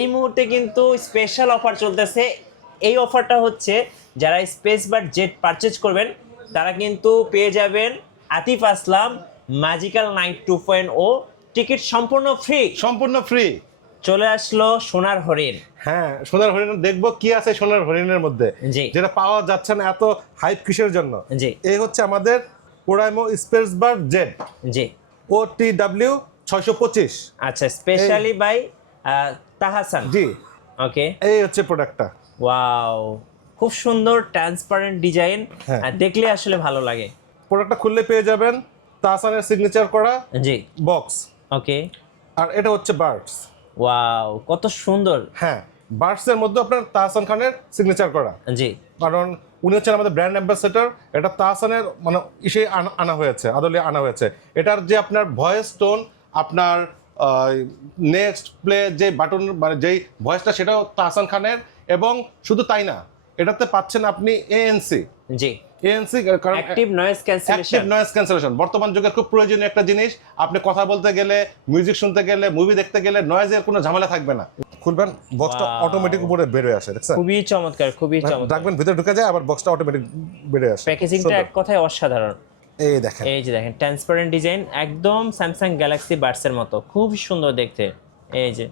এই মুহূর্তে কিন্তু স্পেশাল অফার চলতেছে। এই অফারটা হচ্ছে যারা স্পেসবাড জেট পারচেজ করবেন তারা কিন্তু পেয়ে যাবেন আতিফ আসলাম ম্যাজিক্যাল নাইট 2.0 টিকিট সম্পূর্ণ ফ্রি। চলে আসলো সোনার হরিণ। হ্যাঁ, সোনার হরিণ দেখবো কি আছে সোনার হরিণের মধ্যে, জি। যেটা পাওয়া যাচ্ছে না। এত হাইপ কিসের জন্য? জি। এই হচ্ছে আমাদের ওরাইমো স্পেসবাড জেট জি। OTW 625। আচ্ছা, স্পেশালি বাই তাহাসান। জি। ওকে, এই হচ্ছে প্রোডাক্টটা। ওয়াও, খুব সুন্দর ট্রান্সপারেন্ট ডিজাইন, হ্যাঁ। দেখলে আসলে ভালো লাগে। প্রোডাক্টটা খুললে পেয়ে যাবেন তাহসানের সিগনেচার করা জি। বক্স। ওকে, আর এটা হচ্ছে বার্ডস। ওয়াও, কত সুন্দর। হ্যাঁ, বার্ডস এর মধ্যে আপনার তাহসান খানের সিগনেচার করা। জি। কারণ উনি হচ্ছেন আমাদের ব্র্যান্ড অ্যাম্বাসেডর। এটা তাহসানের মানে ইসে আনা হয়েছে, আদলে আনা হয়েছে। এটার যে আপনার ভয়েস টোন, আপনার নেক্সট প্লে যে বাটন মানে যেই ভয়েসটা, সেটাও তাহসান খানের। এবং শুধু তাই না, এটাতে পাচ্ছেন আপনি ANC। জি। ANC কারণ অ্যাক্টিভ নয়েজ ক্যান্সেলেশন বর্তমান যুগের খুব প্রয়োজনীয় একটা জিনিস। আপনি কথা বলতে গেলে, মিউজিক শুনতে গেলে, মুভি দেখতে গেলে নয়েজের কোনো ঝামেলা থাকবে না। খুলবেন, বক্সটা অটোমেটিক উপরে বের হয়ে আসে, দেখছেন? খুবই চমৎকার, খুবই চমৎকার। রাখবেন, ভিতরে ঢুকে যায়, আবার বক্সটা অটোমেটিক বের হয়ে আসে। প্যাকেজিংটা এক কথায় অসাধারণ। এই দেখেন, এই যে দেখেন, ট্রান্সপারেন্ট ডিজাইন, একদম স্যামসাং গ্যালাক্সি বাডসের মতো, খুব সুন্দর দেখতে। এই যে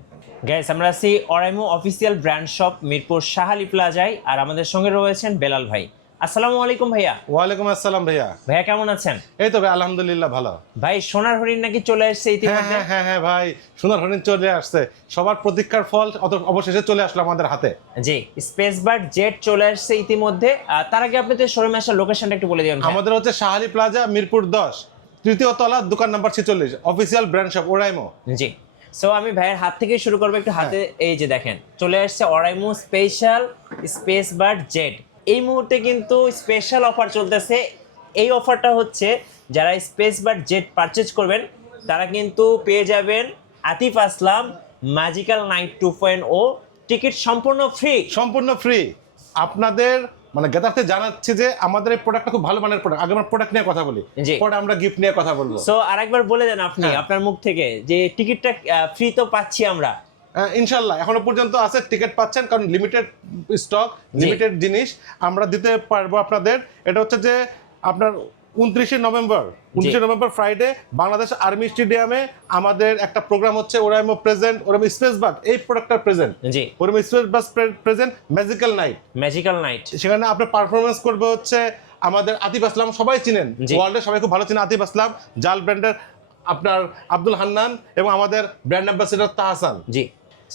গাইস, আমরা আছি Oraimo official brand shop Mirpur SHAH প্লাজায়, আর আমাদের সঙ্গে রয়েছেন বেলাল ভাই। আসসালামু আলাইকুম ভাইয়া। ওয়ালাইকুম আসসালাম ভাইয়া। ভাইয়া কেমন আছেন? এই তো ভাই, আলহামদুলিল্লাহ ভালো। ভাই, সোনার হরিণ নাকি চলে আসছে ইতিমধ্যে? হ্যাঁ ভাই, সোনার হরিণ চলে আসছে। সবার প্রতীক্ষার ফল অবশেষে চলে আসলো আমাদের হাতে। জি, স্পেসবাড জেট চলে আসছে ইতিমধ্যে। তার আগে আপনি তো শোরুমে আসার লোকেশনটা একটু বলে দিন। আমাদের হচ্ছে SHAH প্লাজা, মিরপুর 10, তৃতীয় তলা, দোকান number 46, official brand shop Oraimo. জি। সো আমি ভাইয়ের হাত থেকে শুরু করবো একটু হাতে। এই যে দেখেন, চলে আসছে অরাইমো স্পেশাল স্পেসবাড জেট। এই মুহূর্তে কিন্তু স্পেশাল অফার চলতেছে। এই অফারটা হচ্ছে যারা স্পেসবাড জেট পারচেজ করবেন তারা কিন্তু পেয়ে যাবেন আতিফ আসলাম ম্যাজিক্যাল নাইট 2.0 টিকিট সম্পূর্ণ ফ্রি। আপনাদের মানে গেদারতে জানাচ্ছি যে আমাদের এই প্রোডাক্টটা খুব ভালো মানের প্রোডাক্ট। আগে আমরা প্রোডাক্ট নিয়ে কথা বলি, পরে আমরা গিফট নিয়ে কথা বলবো। সো আরেকবার বলে দেন আপনি আপনার মুখ থেকে যে টিকিটটা ফ্রি তো পাচ্ছি আমরা। ইনশাল্লাহ এখনো পর্যন্ত আছে, টিকিট পাচ্ছেন, কারণ লিমিটেড স্টক, লিমিটেড জিনিস আমরা দিতে পারবো আপনাদের। এটা হচ্ছে যে আপনার 29শে নভেম্বর ফ্রাইডে বাংলাদেশ আর্মি স্টেডিয়ামে আমাদের একটা প্রোগ্রাম হচ্ছে, ওরাইমো প্রেজেন্ট, ওরাইমো স্পেসবাড এই প্রোডাক্টটা প্রেজেন্ট। জি। Oraimo SpaceBud present magical night. সেখানে আপনার পারফরমেন্স করবে হচ্ছে আমাদের আতিফ আসলাম, সবাই চিনেন, ওয়ার্ল্ডে সবাই খুব ভালো চিনেন আতিফ আসলাম, জাল ব্র্যান্ডের আপনার আব্দুল হান্নান, এবং আমাদের ব্র্যান্ড অ্যাম্বাসেডর তাহসান। জি।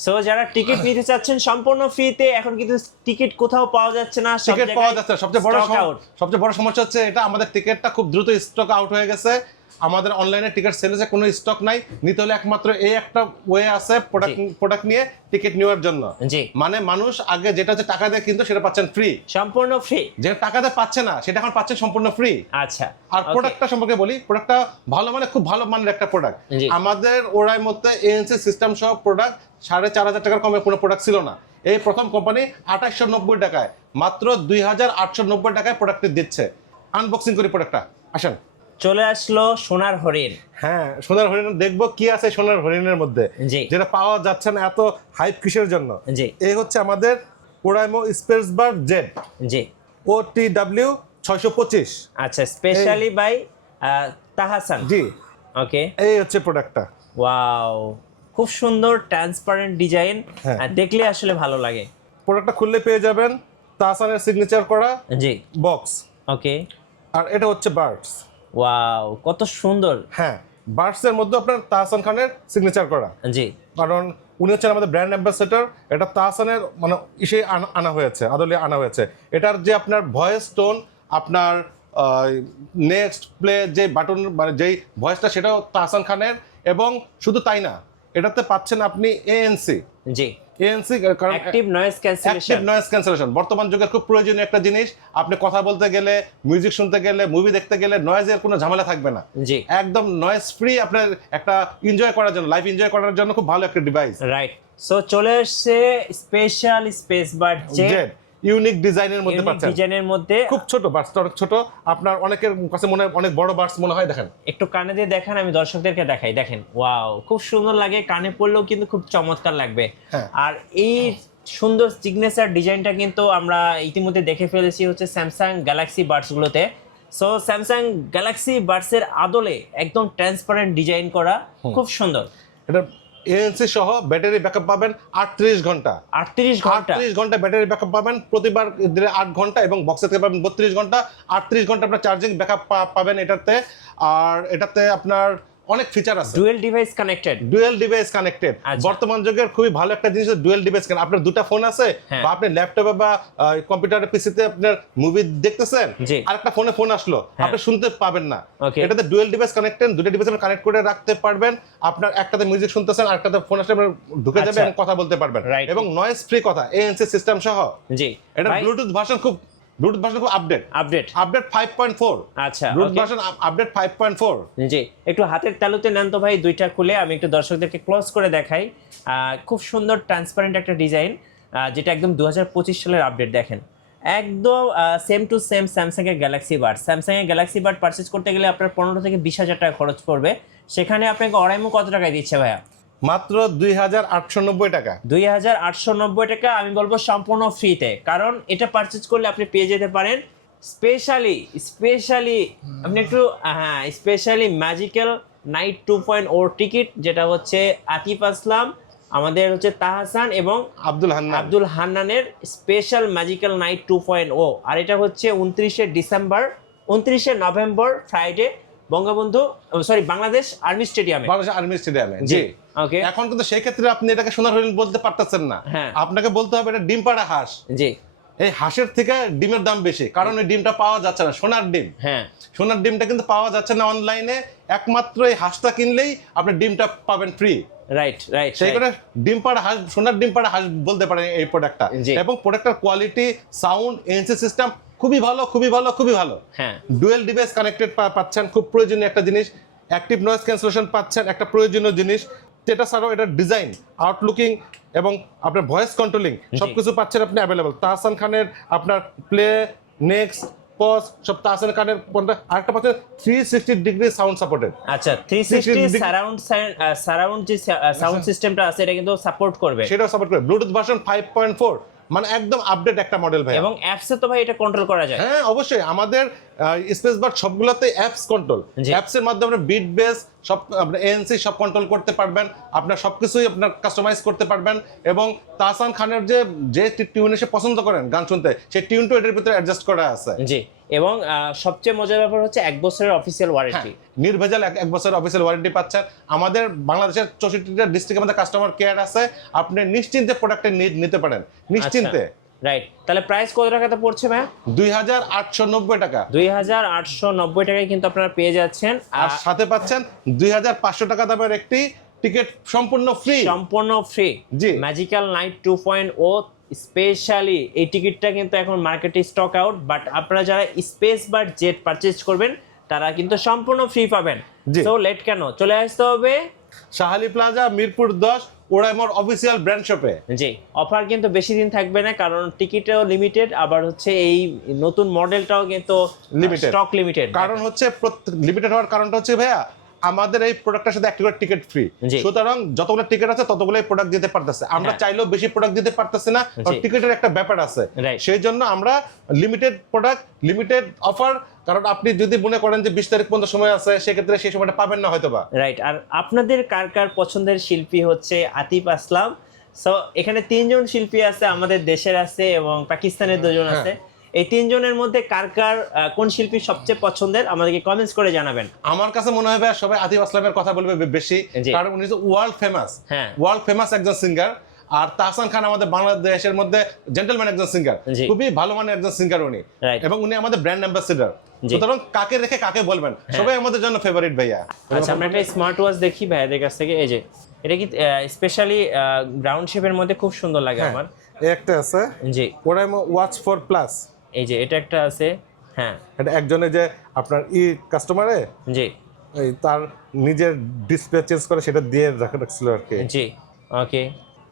সো যারা টিকিট নিতে চাচ্ছেন সম্পূর্ণ ফ্রিতে, এখন কিন্তু টিকিট কোথাও পাওয়া যাচ্ছে না, টিকিট পাওয়া যাচ্ছে না। সবচেয়ে বড় সমস্যা হচ্ছে এটা, আমাদের টিকিটটা খুব দ্রুত স্টক আউট হয়ে গেছে। আমাদের অনলাইনে টিকিট সেলসে কোনো স্টক নাই। নিতে হলে একমাত্র এই একটা ওয়ে আছে, প্রোডাক্ট নিয়ে টিকিট নেওয়ার জন্য। জি। মানে মানুষ আগে যেটা হচ্ছে টাকা দিয়ে কিন্তু সেটা পাচ্ছেন ফ্রি, সম্পূর্ণ ফ্রি। যে টাকা দিয়ে পাচ্ছে না সেটা এখন পাচ্ছেন সম্পূর্ণ ফ্রি। আচ্ছা। আর প্রোডাক্টটা সম্পর্কে বলি, প্রোডাক্টটা ভালো, মানে খুব ভালো মানের একটা প্রোডাক্ট। আমাদের ওরাইমোতে ANC সিস্টেম সহ প্রোডাক্ট 4,500 টাকার কমে কোনো প্রোডাক্ট ছিল না। এই প্রথম কোম্পানি 2890 টাকায়, মাত্র 2890 টাকায় প্রোডাক্টটি দিচ্ছে। আনবক্সিং করি প্রোডাক্টটা, আসেন। চলে আসলো সোনার হরিণ। হ্যাঁ, সোনার হরিণ দেখবো কি আছে সোনার হরিণের মধ্যে, যেটা পাওয়া যাচ্ছে না। এত হাইপ কিসের জন্য? এই হচ্ছে আমাদের ওরাইমো স্পেসবাড জেট। জি। OTW 625। আচ্ছা, স্পেশালি বাই তাহাসান। জি। ওকে, এই হচ্ছে প্রোডাক্টটা। ওয়াও, খুব সুন্দর ট্রান্সপারেন্ট ডিজাইন, দেখলে আসলে ভালো লাগে। প্রোডাক্টটা খুললে পেয়ে যাবেন তাহসানের সিগনেচার করা বক্স। ওকে। আর এটা হচ্ছে বার্ডস। ওয়াও, কত সুন্দর। হ্যাঁ, বার্ডস এর মধ্যে আপনার তাহসান খানের সিগনেচার করা। জি। কারণ উনি হচ্ছেন আমাদের ব্র্যান্ড অ্যাম্বাসেডর। এটা তাহসানের মানে ইসে আনা হয়েছে, আদলে আনা হয়েছে। এটার যে আপনার ভয়েস টোন, আপনার নেক্সট প্লে যে বাটন মানে যেই ভয়েসটা, সেটাও তাহসান খানের। এবং শুধু তাই না, এটাতে পাচ্ছেন আপনি ANC। জি। ANC কারণ অ্যাক্টিভ নয়েজ ক্যান্সেলেশন বর্তমান যুগের খুব প্রয়োজনীয় একটা জিনিস। আপনি কথা বলতে গেলে, মিউজিক শুনতে গেলে, মুভি দেখতে গেলে নয়েজের কোনো ঝামেলা থাকবে না। জি। একদম নয়েজ ফ্রি, আপনার একটা এনজয় করার জন্য, লাইফ এনজয় করার জন্য খুব ভালো একটা ডিভাইস। রাইট। সো চলে আসছে স্পেশাল স্পেসবাড জেট ইউনিক ডিজাইনের মধ্যে ইউনিক পাচ্ছেন, ডিজাইনের মধ্যে খুব ছোট বাডসটা, অনেক ছোট, আপনার অনেকের কাছে মনে হয় অনেক বড় বাডস মনে হয়। দেখেন একটু কানে দিয়ে দেখেন, আমি দর্শকদেরকে দেখাই, দেখেন ওয়াও খুব সুন্দর লাগে, কানে পড়লেও কিন্তু খুব চমৎকার লাগবে। আর এই সুন্দর সিগনেচার ডিজাইনটা কিন্তু আমরা ইতিমধ্যে দেখে ফেলেছি হচ্ছে স্যামসাং গ্যালাক্সি বাডস গুলোতে। সো স্যামসাং গ্যালাক্সি বাডস এর আদলে একদম ট্রান্সপারেন্ট ডিজাইন করা, খুব সুন্দর। এটা ANC সহ ব্যাটারি ব্যাকআপ পাবেন 38 ঘন্টা, 38 ঘন্টা ব্যাটারি ব্যাকআপ পাবেন, প্রতিবার দিনে 8 ঘন্টা, এবং বক্সে থেকে পাবেন 32 ঘন্টা। 38 ঘন্টা আপনার চার্জিং ব্যাকআপ পাবেন এটাতে। আর এটাতে আপনার অনেক ফিচার আছে, ডুয়েল ডিভাইস কানেক্টেড। বর্তমান যুগের খুবই ভালো একটা জিনিস ডুয়েল ডিভাইস কানেক্ট। আপনার দুটো ফোন আছে, বা আপনি ল্যাপটপে বা কম্পিউটারে পিসিতে আপনার মুভি দেখতেছেন, আরেকটা ফোন আসলো, আপনি শুনতে পাবেন না। এটাতে ডুয়েল ডিভাইস কানেক্টেড, দুটো ডিভাইস আপনি কানেক্ট করে রাখতে পারবেন। আপনার একটাতে মিউজিক শুনতেছেন, আরেকটাতে ফোন আসলে আপনি ঢুকে যাবে এবং কথা বলতে পারবেন, এবং নয়েজ ফ্রি কথা, ANC সিস্টেম সহ। এটা ব্লুটুথ ভার্সন খুব আপডেট 5.4। আচ্ছা, ব্লুটুথ ভার্সন আপডেট 5.4। জি, একটু হাতের তালুতে নেন তো ভাই দুইটা খুলে, আমি একটু দর্শকদেরকে ক্লোজ করে দেখাই। খুব সুন্দর ট্রান্সপারেন্ট একটা ডিজাইন, যেটা একদম 2025 সালের আপডেট। দেখেন একদম সেম টু সেম স্যামসাং এর গ্যালাক্সি বাড পারচেজ করতে গেলে আপনার 15 থেকে 20,000 টাকা খরচ পড়বে। সেখানে আপনাকে অরাইমো কত টাকায় দিচ্ছে ভাইয়া? মাত্র 2,890 টাকা। 2,890 টাকা। আমি বলবো সম্পূর্ণ ফ্রিতে, কারণ এটা পারচেজ করলে আপনি পেয়ে যেতে পারেন স্পেশালি আপনি একটু স্পেশালি ম্যাজিক্যাল নাইট 2.0 টিকিট, যেটা হচ্ছে আতিফ আসলাম, আমাদের হচ্ছে তাহসান এবং আব্দুল হান্নানের স্পেশাল ম্যাজিক্যাল নাইট 2.0। আর এটা হচ্ছে 29শে নভেম্বর ফ্রাইডে বাংলাদেশ আর্মি স্টেডিয়ামে। জি, ওকে। এখন কিন্তু সেই ক্ষেত্রে আপনি এটাকে সোনার হরিণ বলতে পারতেছেন না, আপনাকে বলতে হবে এটা ডিম পাড়া হাঁস। জি, এই হাঁসের থেকে ডিমের দাম বেশি, কারণ এই ডিমটা পাওয়া যাচ্ছে না, সোনার ডিম। সোনার ডিমটা কিন্তু পাওয়া যাচ্ছে না অনলাইনে, একমাত্র এই হাঁসটা কিনলেই আপনি ডিমটা পাবেন ফ্রি। রাইট। সেই করে ডিম পাড়া হাঁস, সোনার ডিম পাড়া হাঁস বলতে পারেন এই প্রোডাক্টটা। এবং প্রোডাক্টের কোয়ালিটি, সাউন্ড, ANC সিস্টেম খুবই ভালো। ডুয়েল ডিভাইস কানেক্টেড পাচ্ছেন, খুব প্রয়োজনীয় একটা জিনিস। অ্যাক্টিভ নয়েজ ক্যান্সেলেশন পাচ্ছেন, একটা প্রয়োজনীয় জিনিস। এটা ছাড়াও এটার ডিজাইন, আউটলুকিং এবং আপনার ভয়েস কন্ট্রোলিং সবকিছু পাচ্ছেন আপনি অ্যাভেলেবল। তাহসান খানের আপনার প্লে, নেক্সট, পজ সব তাহসান খানের। আরেকটা পাচ্ছেন 360 ডিগ্রি সাউন্ড সাপোর্টেড। আচ্ছা, 360 সারাউন্ড যে সাউন্ড সিস্টেমটা আছে এটা কিন্তু সাপোর্ট করবে, সেটাও সাপোর্ট করবে। ব্লুটুথ ভার্সন 5.4, মানে একদম আপডেট একটা মডেল ভাই। এবং অ্যাপসে তো ভাই এটা কন্ট্রোল করা যায়। হ্যাঁ, অবশ্যই। আমাদের স্পেসবাড সবগুলোতে অ্যাপস কন্ট্রোল, অ্যাপসের মাধ্যমে আপনি বিট বেস সব, আপনার ANC সব কন্ট্রোল করতে পারবেন, আপনার সবকিছুই আপনার কাস্টমাইজ করতে পারবেন। এবং তাহসান খানের যে টিউন এসে পছন্দ করেন গান শুনতে, সেই টিউনটা এটার ভিতরে অ্যাডজাস্ট করা আছে। জি, এবং সবচেয়ে মজার ব্যাপার হচ্ছে 1 বছরের অফিসিয়াল ওয়ারেন্টি, নির্ভেজাল 1 বছরের অফিসিয়াল ওয়ারেন্টি পাচ্ছেন। আমাদের বাংলাদেশের 64টা ডিস্ট্রিক্টে আমাদের কাস্টমার কেয়ার আছে, আপনি নিশ্চিন্তে প্রোডাক্টে নিতে পারেন, নিশ্চিন্তে। রাইট, তাহলে প্রাইস কত টাকাতে পড়ছে ভাই? 2,890 টাকা। 2,890 টাকায় কিন্তু আপনারা পেয়ে যাচ্ছেন, আর সাথে পাচ্ছেন 2,500 টাকা দামের একটি টিকিট সম্পূর্ণ ফ্রি। জি, ম্যাজিক্যাল নাইট 2.0 স্পেশালি এই টিকিটটা কিন্তু এখন মার্কেটে স্টক আউট, বাট আপনারা যারা স্পেস বা জেট পারচেজ করবেন তারা কিন্তু সম্পূর্ণ ফ্রি পাবেন। সো লেট কেন, চলে আসতে হবে শাহালি প্লাজা, মিরপুর 10, ওরাইমোর অফিসিয়াল ব্র্যান্ড শপে। জি, অফার কিন্তু বেশি দিন থাকবে না, কারণ টিকিটও লিমিটেড, আবার হচ্ছে এই নতুন মডেলটাও কিন্তু স্টক লিমিটেড। কারণ হচ্ছে লিমিটেড হওয়ার কারণটা হচ্ছে ভাইয়া, আমাদের এই প্রোডাক্টের সাথে একটি করে টিকিট ফ্রি, সুতরাং যতগুলো টিকিট আছে ততগুলোই প্রোডাক্ট দিতে পারতেছে। আমরা চাইলেও বেশি প্রোডাক্ট দিতে পারতেছি না, কারণ টিকিটের একটা ব্যাপার আছে। সেই জন্য আমরা লিমিটেড প্রোডাক্ট, লিমিটেড অফার। কারণ আপনি যদি মনে করেন যে 20 তারিখ পর্যন্ত সময় আছে, সেক্ষেত্রে সেই সময়টা পাবেন না হয়তো বা। রাইট। আর আপনাদের কার পছন্দের শিল্পী হচ্ছে আতিফ আসলাম। সো এখানে 3 জন শিল্পী আছে, আমাদের দেশের আছে এবং পাকিস্তানের 2 জন আছে। এই 3 জনের মধ্যে কোন শিল্পী সবচেয়ে পছন্দের আমাদেরকে কমেন্টস করে জানাবেন। আমার কাছে মনে হয় সবাই আতিফ আসলামের কথা বলবে বেশি, কারণ উনি ওয়ার্ল্ড ফেমাস একজন সিঙ্গার। আর তাহসান খান আমাদের বাংলাদেশের মধ্যে জেন্টলম্যান একজন সিঙ্গার, খুবই ভালো মানের একজন সিঙ্গার উনি, এবং উনি আমাদের ব্র্যান্ড অ্যাম্বাসেডর। সুতরাং কাকে রেখে কাকে বলবেন, সবাই আমাদের জন্য ফেভারিট ভাইয়া। আচ্ছা, আমরা একটা স্মার্ট ওয়াচ দেখি ভাইয়াদের কাছ থেকে। এই যে এটা কি স্পেশালি রাউন্ড শেপের মধ্যে খুব সুন্দর লাগে আমার। একটা আছে, জি, ওরাইমো ওয়াচ 4 প্লাস। এই যে এটা একটা আছে। হ্যাঁ, এটা একজনের যে আপনার কাস্টমারে, জি, তার নিজের ডিসপ্লে চেঞ্জ করে সেটা দিয়ে রাখছিল আর কি। জি, ওকে।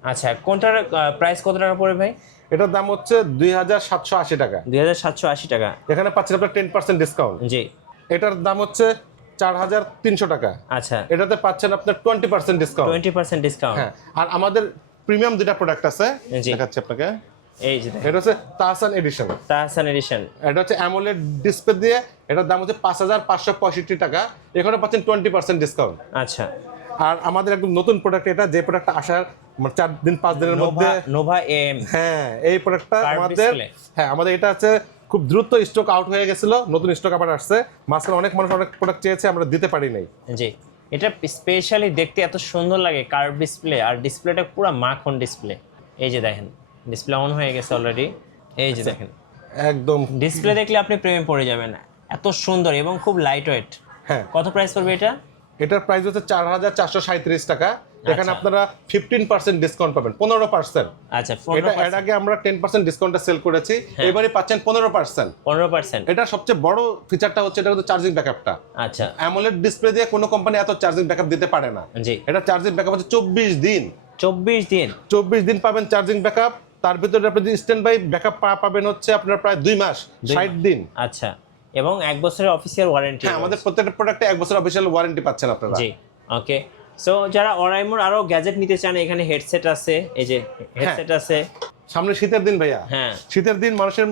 আচ্ছা, কোনটার প্রাইস কত টাকা পড়বে ভাই? এটার দাম হচ্ছে 2780 টাকা। 2780 টাকা। এখানে পাচ্ছেন আপনার 10% ডিসকাউন্ট। জি। এটার দাম হচ্ছে 4300 টাকা। আচ্ছা, এটাতে পাচ্ছেন আপনার 20% ডিসকাউন্ট। 20% ডিসকাউন্ট। হ্যাঁ, আর আমাদের প্রিমিয়াম দুটা প্রোডাক্ট আছে, জি। দেখাচ্ছি আপনাকে। এই যে দেখেন, এটা হচ্ছে তাহসান এডিশন। তাহসান এডিশন। এটা হচ্ছে অ্যামোলেড ডিসপ্লে দিয়ে, এটার দাম হচ্ছে 5565 টাকা। এখানে পাচ্ছেন 20% ডিসকাউন্ট। আচ্ছা, আর আমাদের একদম নতুন প্রোডাক্ট, এটা যে প্রোডাক্টটা আসার 4 দিন 5 দিনের মধ্যে, নোভা এম। হ্যাঁ এই প্রোডাক্টটা Curved আমাদের, display। হ্যাঁ আমাদের এটা আছে খুব দ্রুত স্টক আউট হয়ে গেছিল, নতুন স্টক আবার আসছে। মাঝখানে অনেক মানুষ অনেক প্রোডাক্ট চেয়েছে, আমরা দিতে পারি নাই। জি, এটা স্পেশালি দেখতে এত সুন্দর লাগে, কার্ভ ডিসপ্লে, আর ডিসপ্লেটা পুরো মাখন ডিসপ্লে। এই যে দেখেন, ডিসপ্লে অন হয়ে গেছে অলরেডি। এই যে দেখেন, একদম ডিসপ্লে দেখলে আপনি প্রেমে পড়ে যাবেন, এত সুন্দর এবং খুব লাইট ওয়েট। হ্যাঁ। কত প্রাইস পড়বে এটা? এটার প্রাইস হচ্ছে 4437 টাকা। এখানে আপনারা 15% ডিসকাউন্ট পাবেন, 15%। আচ্ছা, এটা এর আগে আমরা 10% ডিসকাউন্টে সেল করেছি, এবারে পাচ্ছেন 15%। 15%। এটা সবচেয়ে বড় ফিচারটা হচ্ছে এটা হচ্ছে চার্জিং ব্যাকআপটা। আচ্ছা, অ্যামোলেড ডিসপ্লে দিয়ে কোনো কোম্পানি এত চার্জিং ব্যাকআপ দিতে পারে না। জি। এটা চার্জিং ব্যাকআপ হচ্ছে 24 দিন। 24 দিন? 24 দিন পাবেন চার্জিং ব্যাকআপ। তার ভিতরে আপনি স্ট্যান্ড বাই ব্যাকআপ পাবেন হচ্ছে আপনার প্রায় 2 মাস, 60 দিন। আচ্ছা, এবং 1 বছরের অফিসিয়াল ওয়ারেন্টি। হ্যাঁ, আমাদের প্রত্যেকটা প্রোডাক্টে 1 বছর অফিসিয়াল ওয়ারেন্টি পাচ্ছেন আপনারা। জি, ওকে। সো যারা অরাইমোর আরো গ্যাজেট নিতে চান, এখানে হেডসেট আছে, এই যে হেডসেট আছে। সামনে শীতের দিন ভাইয়া, হ্যাঁ, শীতের দিন মানুষের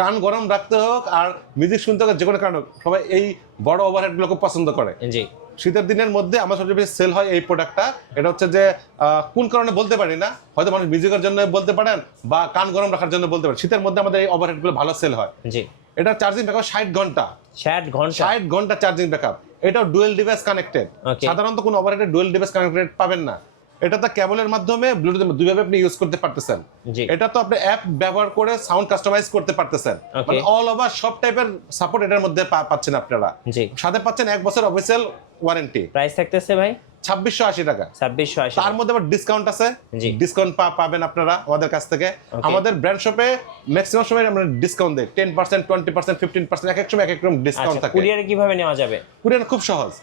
কান গরম রাখতে হোক আর মিউজিক শুনতে হোক, যে কোনো কারণ হোক, সবাই এই বড় ওভারহেডগুলোকে পছন্দ করে। জি। শীতের দিনের মধ্যে আমার সবচেয়ে বেশি সেল হয় এই প্রোডাক্টটা। এটা হচ্ছে যে কোন কারণে বলতে পারি না, হয়তো মানুষ মিউজিকের জন্য বলতে পারেন বা কান গরম রাখার জন্য বলতে পারেন। শীতের মধ্যে আমাদের এই ওভারহেডগুলো ভালো সেল হয়। জি। এটা চার্জিং ব্যাকআপ 60 ঘন্টা। 60 ঘন্টা? 60 ঘন্টা চার্জিং ব্যাকআপ। এটাও ডুয়েল ডিভাইস কানেক্টেড। সাধারণত কোনো ওভারহেডে ডুয়েল ডিভাইস কানেক্টেড পাবেন না। এটা তো কেবলের মাধ্যমে ব্লুটুথের দুইভাবে আপনি ইউজ করতে পারতেছেন। এটা তো আপনি অ্যাপ ব্যবহার করে সাউন্ড কাস্টমাইজ করতে পারতেছেন, মানে অল ওভার সব টাইপের সাপোর্ট এটার মধ্যে পাচ্ছেন আপনারা। সাথে পাচ্ছেন 1 বছর অফিসিয়াল ওয়ারেন্টি। প্রাইস থাকতেছে ভাই 2680 টাকা। 2680। তার মধ্যে আবার ডিসকাউন্ট আছে, ডিসকাউন্ট পাবেন আপনারা আমাদের কাছ থেকে। আমাদের ব্র্যান্ড শপে ম্যাক্সিমাম সময় আমরা ডিসকাউন্ট দেই, 10%, 20%, 15%, এক এক সময় এক এক রকম ডিসকাউন্ট থাকে। কুরিয়ারে কিভাবে নেওয়া যাবে? কুরিয়ার খুব সহজ।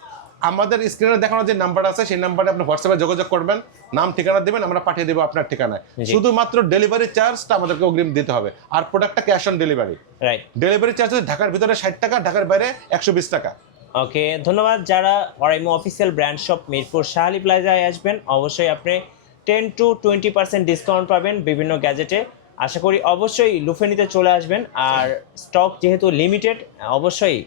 আমাদের স্ক্রিনে দেখানো যে নাম্বার আছে, সেই নাম্বারে আপনি হোয়াটসঅ্যাপে যোগাযোগ করবেন, নাম ঠিকানা দিবেন, আমরা পাঠিয়ে দেবো আপনার ঠিকানায়। শুধুমাত্র ডেলিভারি চার্জটা আমাদেরকে অগ্রিম দিতে হবে, আর প্রোডাক্টটা cash on delivery. Right. Delivery charge হচ্ছে ঢাকার ভিতরে 60 টাকা, ঢাকার বাইরে 120 টাকা। ওকে, ধন্যবাদ। যারা Oraimo official brand shop Mirpur Shah প্লাজায় আসবেন, অবশ্যই আপনি 10 to 20% ডিসকাউন্ট পাবেন বিভিন্ন গ্যাজেটে। আশা করি অবশ্যই লুফে নিতে চলে আসবেন। আর স্টক যেহেতু লিমিটেড, অবশ্যই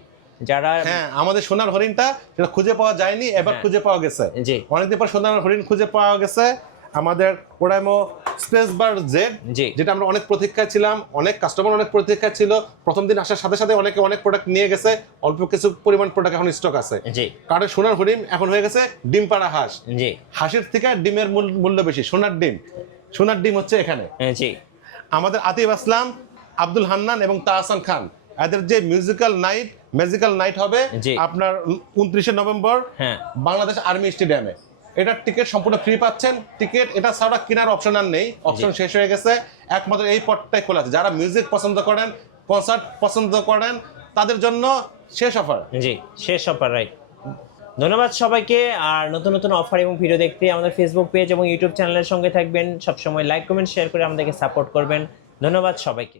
যারা, হ্যাঁ, আমাদের সোনার হরিণটা সেটা খুঁজে পাওয়া যায়নি, এবার খুঁজে পাওয়া গেছে। জি, অনেকদিন পর সোনার হরিণ খুঁজে পাওয়া গেছে। আমাদের ওরাইমো স্পেসবাড জেড, যেটা আমরা অনেক প্রতীক্ষায় ছিলাম, অনেক কাস্টমার অনেক প্রতীক্ষায় ছিল। প্রথম দিন আসার সাথে সাথে অনেকে অনেক প্রোডাক্ট নিয়ে গেছে, অল্প কিছু পরিমাণ প্রোডাক্ট এখন স্টক আছে। কারণ সোনার হরিণ এখন হয়ে গেছে ডিম পাড়া হাঁস। হাঁসের থেকে ডিমের মূল্য বেশি। সোনার ডিম হচ্ছে এখানে। আমাদের আতিফ আসলাম, আব্দুল হান্নান এবং তাহসান খান, এদের যে ম্যাজিক্যাল নাইট হবে আপনার 29শে নভেম্বর বাংলাদেশ আর্মি স্টেডিয়ামে। এটার টিকিট সম্পূর্ণ ফ্রি পাচ্ছেন। টিকিট এটা ছাড়া কেনার অপশন আর নেই, অপশন শেষ হয়ে গেছে। একমাত্র এই পথটাই খোলা আছে। যারা মিউজিক পছন্দ করেন, কনসার্ট পছন্দ করেন, তাদের জন্য শেষ অফার। শেষ অফার, রাইট। ধন্যবাদ সবাইকে। আর নতুন নতুন অফার এবং ভিডিও দেখতে আমাদের ফেসবুক পেজ এবং ইউটিউব চ্যানেলের সঙ্গে থাকবেন। সবসময় লাইক, কমেন্ট, শেয়ার করে আমাদেরকে সাপোর্ট করবেন। ধন্যবাদ সবাইকে।